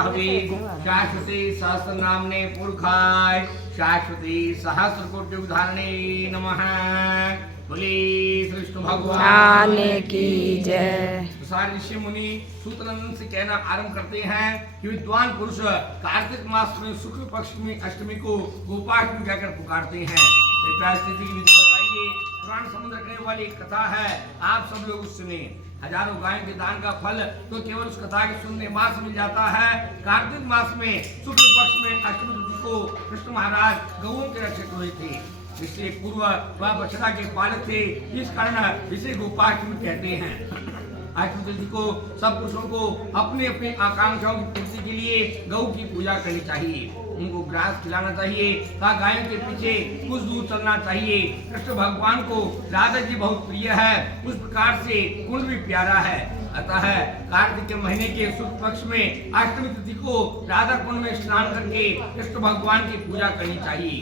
हवे शाश्वती सहस्र नामने पुरखाय शाश्वती सहस्र कोटि उदाहरणे नमः। बोले श्री विष्णु भगवान की जय। सारे ऋषि मुनि सूतनंदन से कहना आरंभ करते हैं कि विद्वान पुरुष कार्तिक मास में शुक्ल पक्ष में अष्टमी को गोपाष्टमी कहकर पुकारते हैं। कृपया स्थिति की विधि बताइए। पुराण समुद्र रखने वाली एक कथा है, आप सब लोग सुने। हजारों गायों के दान का फल तो केवल उस कथा के सुनने मास मिल जाता है। कार्तिक मास में शुक्ल पक्ष में अष्टमी तिथि को कृष्ण महाराज गौओं के रक्षक हुए थे। इससे पूर्व वह बछड़ा के पालक थे, इस कारण इसे गोपाष्टमी कहते हैं। अष्टमी तिथि को सब पुरुषों को अपने अपने आकांक्षाओं की पूर्ति के लिए गौ की पूजा करनी चाहिए। उनको ग्रास खिलाना चाहिए तथा गायों के पीछे कुछ दूर चलना चाहिए। कृष्ण भगवान को राधा जी बहुत प्रिय है, उस प्रकार से कुंड भी प्यारा है। अतः कार्तिक के महीने के शुक्ल पक्ष में अष्टमी तिथि को राधा कुंड में स्नान करके कृष्ण भगवान की पूजा करनी चाहिए।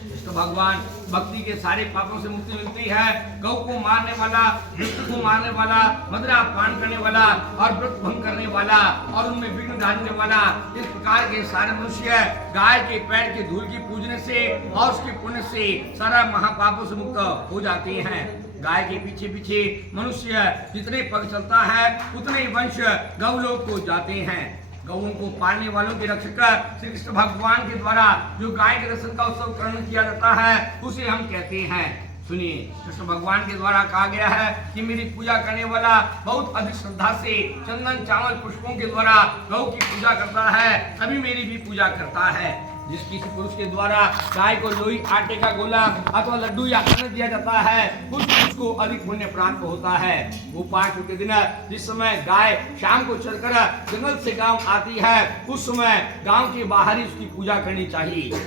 कृष्ण भगवान भक्ति के सारे पापों से मुक्ति मिलती है। गौ को मारने वाला, मृत्यु को मारने वाला, मदिरा पान करने वाला और व्रत भंग करने वाला और उनमें विघ्न डालने वाला, इस प्रकार के सारे मनुष्य गाय के पैर के धूल की पूजने से और उसके पुण्य से सारा महापापों से मुक्त हो जाते हैं। गाय के पीछे पीछे मनुष्य जितने पग चलता है उतने वंश गौलोक को जाते हैं। गौओं को पालने वालों के रक्षक श्री कृष्ण भगवान के द्वारा जो गाय के दर्शन का उत्सव करण किया जाता है उसे हम कहते हैं। सुनिए, कृष्ण भगवान के द्वारा कहा गया है कि मेरी पूजा करने वाला बहुत अधिक श्रद्धा से चंदन चावल पुष्पों के द्वारा गौ की पूजा करता है, तभी मेरी भी पूजा करता है। जिस किसी पुरुष के द्वारा गाय को लोई, आटे का गोला अथवा लड्डू या अन्न दिया जाता है उस पुरुष को अधिक पुण्य प्राप्त होता है। गोपाष्टमी के दिन जिस समय गाय शाम को चलकर जंगल से गांव आती है उस समय गांव के बाहर ही उसकी पूजा करनी चाहिए।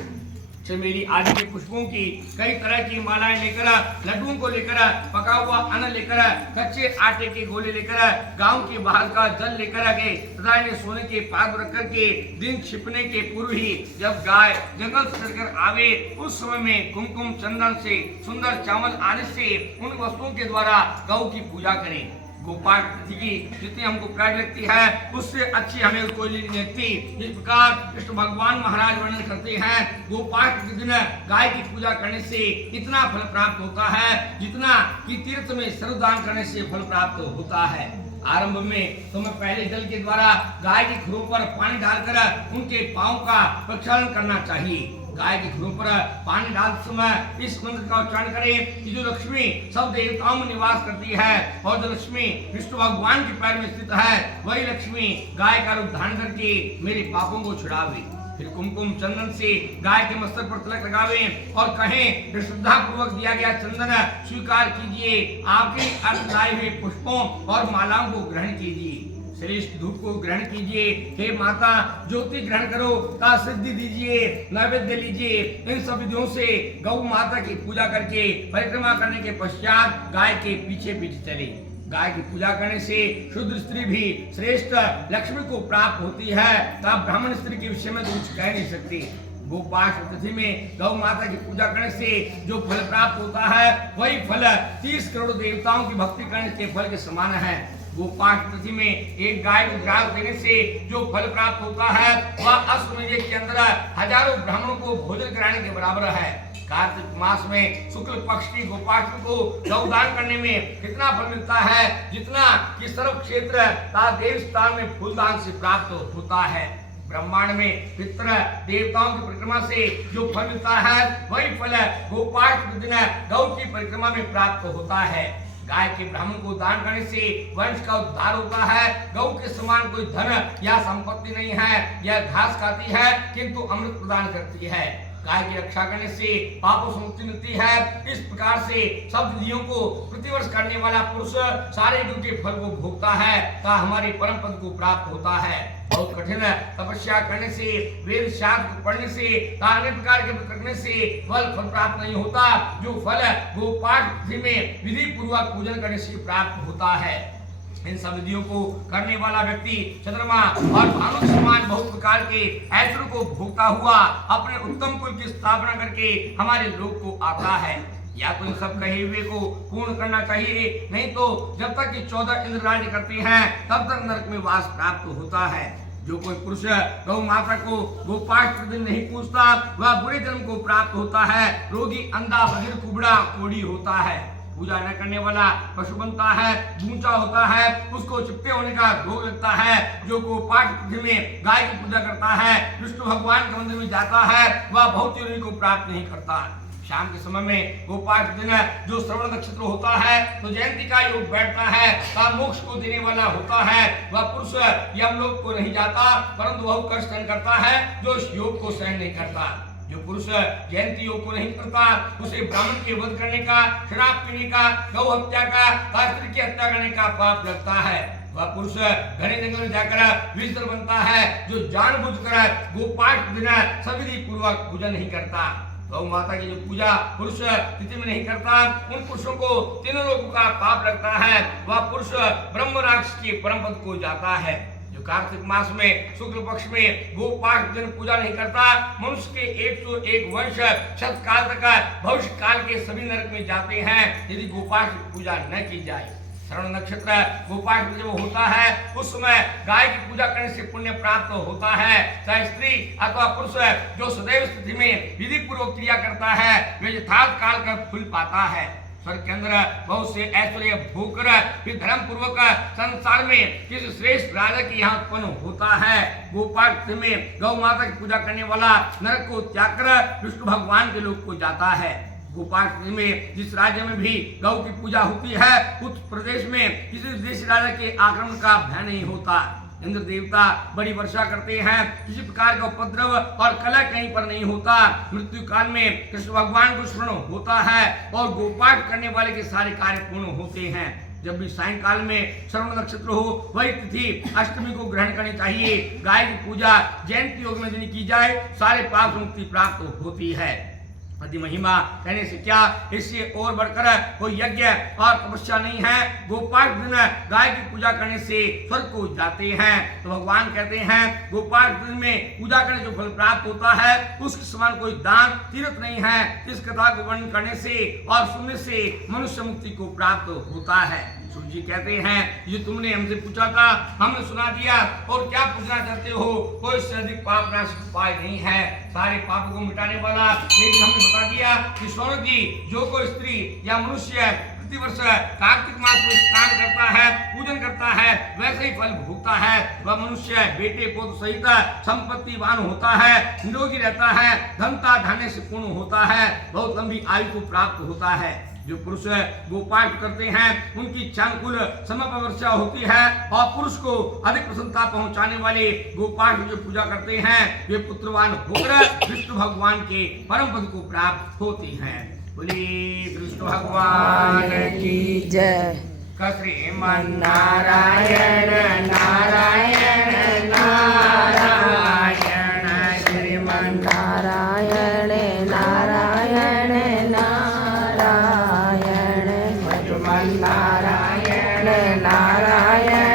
चमेली आदि के पुष्पों की कई तरह की मालाएं लेकर, लड्डुओं को लेकर, पका हुआ अन्न लेकर, कच्चे आटे के गोले लेकर, गांव के बाहर का जल लेकर आके तथा इन्हें सोने के पात्र रख करके दिन छिपने के पूर्व ही जब गाय जंगल से चलकर आवे उस समय में कुमकुम चंदन से, सुंदर चावल आदि से उन वस्तुओं के द्वारा गौ की पूजा करें। गोपाष्टमी की जितनी हमको प्यारी लगती है उससे अच्छी हमें कोई नहीं लगती। इस प्रकार कृष्ण भगवान महाराज वर्णन करते हैं गोपाष्टमी के दिन गाय की पूजा करने से इतना फल प्राप्त होता है जितना कि तीर्थ में सर्वदान करने से फल प्राप्त होता है। आरंभ में तो मैं पहले जल के द्वारा गाय के खुरों पर पानी डालकर उनके पांव का प्रक्षालन करना चाहिए। गाय के खुरों पर पानी डालते समय इस मंत्र का उच्चारण करें कि जो लक्ष्मी सब देवताओं में निवास करती है और जो लक्ष्मी विष्णु भगवान के पैर में स्थित है वही लक्ष्मी गाय का रूप धारण करके मेरे पापों को छुड़ावे। फिर कुमकुम चंदन से गाय के मस्तक पर तिलक लगावे और कहें श्रद्धा पूर्वक दिया गया चंदन स्वीकार कीजिए, आपके अर्थ लाए हुए पुष्पों और मालाओं को ग्रहण कीजिए, श्रेष्ठ धूप को ग्रहण कीजिए। हे माता ज्योति ग्रहण करो का सिद्धि दीजिए, नैवेद्य लीजिए। इन सब विधियों से गौ माता की पूजा करके परिक्रमा करने के पश्चात गाय के पीछे पीछे चले। गाय की पूजा करने से शुद्ध स्त्री भी श्रेष्ठ लक्ष्मी को प्राप्त होती है, तब ब्राह्मण स्त्री के विषय में तो कुछ कह नहीं सकती। गोपाष्टमी तिथि में गौ माता की पूजा करने से जो फल प्राप्त होता है वही फल 30 करोड़ देवताओं की भक्ति करने के फल के समान है। गोपाष्टमी तिथि में एक गाय को ग्रास देने से जो फल प्राप्त होता है वह अश्वमेध के अंदर हजारों ब्राह्मणों को भोजन कराने के बराबर है। कार्तिक मास में शुक्ल पक्ष की गोपाष्टमी को गौदान करने में कितना फल मिलता है जितना कि सर्व क्षेत्र तथा देव स्थान में फूलदान से प्राप्त होता है। ब्रह्मांड में पितृ देवताओं की परिक्रमा से जो फल मिलता है वही फल गोपाष्टमी दिन गौ की परिक्रमा में प्राप्त होता है। गाय के ब्राह्मण को दान करने से वंश का उद्धार होता है। गौ के समान कोई धन या संपत्ति नहीं है, यह घास खाती है किंतु अमृत प्रदान करती है। गाय की रक्षा करने से पापों से मुक्ति मिलती है। इस प्रकार से सब विधियों को प्रतिवर्ष करने वाला पुरुष सारे युग के फल को भोगता है तथा हमारे परम पद को प्राप्त होता है। बहुत कठिन तपस्या करने से, वेद शास्त्र पढ़ने से, अन्य प्रकार के करने से फल प्राप्त नहीं होता। जो फल गोपाष्टमी में विधि पूर्वक पूजन करने से प्राप्त होता है। इन सब विधियों को करने वाला व्यक्ति चंद्रमा और भानु के समान बहुत प्रकार के ऐश्वर्य को भोगता हुआ अपने उत्तम कुल की स्थापना करके हमारे लोक को आता है। या तो इन सब कहे हुए को पूर्ण करना चाहिए, नहीं तो जब तक कि 14 इंद्र राज्य करते हैं तब तक नरक में वास प्राप्त होता है। जो कोई पुरुष गौ माता को गोपाष्ट दिन नहीं पूजता वह बुरे जन्म को प्राप्त होता है, रोगी, अंधा, बधिर, कुबड़ा, कोढ़ी होता है। पूजा न करने वाला पशु बनता है, ऊंचा होता है, उसको चिपटे होने का रोग लगता है। जो गोपाष्ट तिथि में गाय की पूजा करता है, विष्णु भगवान के मंदिर में जाता है, वह बहुत योनि को प्राप्त नहीं करता। शाम के समय में गोपाष्ट दिन जो श्रवण नक्षत्र होता है तो जयंती का योग बैठता है, का मोक्ष को देने वाला होता है। वह पुरुष यमलोक को नहीं जाता परंतु वह कष्ट सहन करता है जो इस योग को सहन नहीं करता। जो पुरुष जयंती योग को नहीं करता उसे ब्राह्मण के वध करने का, शराब पीने का, गौ हत्या का, स्त्री की हत्या करने का पाप लगता है। वह पुरुष घने जंगल में जाकर विषधर बनता है जो जानबूझकर गोपाष्ट दिन सविधि पूर्वक पूजा नहीं करता। गौ माता की जो पूजा पुरुष तिथि में नहीं करता उन पुरुषों को तीनों लोगों का पाप लगता है। वह पुरुष ब्रह्म राक्षस के परम पद को जाता है। जो कार्तिक मास में शुक्ल पक्ष में गोपाष्ट दिन पूजा नहीं करता मनुष्य के 101 वर्ष शत काल तक भविष्य काल के सभी नरक में जाते हैं यदि गोपाष्ट पूजा न की जाए। श्रवण नक्षत्र गोपाष्ट जब होता है उस समय गाय की पूजा करने से पुण्य प्राप्त होता है। चाहे स्त्री अथवा पुरुष जो सदैव स्थिति में विधि पूर्वक क्रिया करता है वे यथार्थ काल का फल पाता है। स्वर्ग के अंदर बहुत से ऐश्वर्य भोगकर फिर धर्म पूर्वक संसार में किसी श्रेष्ठ राजा की यहाँ उत्पन्न होता है। गोपाष्ट में गौ माता की पूजा करने वाला नरक को त्याग कर विष्णु भगवान के लोक को जाता है। गोपाष्ट में जिस राज्य में भी गौ की पूजा होती है उस प्रदेश में किसी विदेशी राजा के आक्रमण का भय नहीं होता। इंद्र देवता बड़ी वर्षा करते हैं, किसी प्रकार का उपद्रव और कलह कहीं पर नहीं होता। मृत्यु काल में कृष्ण भगवान को स्मरण होता है और गोपाष्ट करने वाले के सारे कार्य पूर्ण होते हैं। जब भी सायंकाल में श्रवण नक्षत्र हो वही तिथि अष्टमी को ग्रहण करनी चाहिए। गाय की पूजा जयंती योग में यदि की जाए सारे पाप से मुक्ति प्राप्त होती है। अति महिमा कहने से क्या, इससे और बढ़कर कोई यज्ञ और तपस्या नहीं है। गोपाष्ट दिन गाय की पूजा करने से स्वर्ग को जाते हैं। तो भगवान कहते हैं गोपाष्ट दिन में पूजा करने जो फल प्राप्त होता है उसके समान कोई दान तीर्थ नहीं है। इस कथा को वर्णन करने से और सुनने से मनुष्य मुक्ति को प्राप्त होता है। सूर्य जी कहते हैं ये तुमने हमसे पूछा था हमने सुना दिया और क्या पूछना चाहते हो। कोई से अधिक पाप नाशक उपाय नहीं है, सारे पापों को मिटाने वाला एक हमने बता दिया कि सोनू जी जो कोई स्त्री या मनुष्य प्रतिवर्ष कार्तिक मास में स्नान करता है, पूजन करता है, वैसे ही फल भोगता है। वह मनुष्य बेटे पुत्र सहित संपत्तिवान होता है, निरोगी रहता है, धनता धान्य से पूर्ण होता है, बहुत लंबी आयु को प्राप्त होता है। जो पुरुष गोपाष्ट करते हैं उनकी चांकुल समय पर वर्षा होती है और पुरुष को अधिक प्रसन्नता पहुंचाने वाले गोपाष्ट जो पूजा करते हैं वे पुत्रवान होकर विष्णु भगवान के परम पद को प्राप्त होते हैं। बोलिए विष्णु भगवान की जय। श्रीमन नारायण नारायण नारायण श्रीमन नारायण नारायण नारायण नारायण नारायण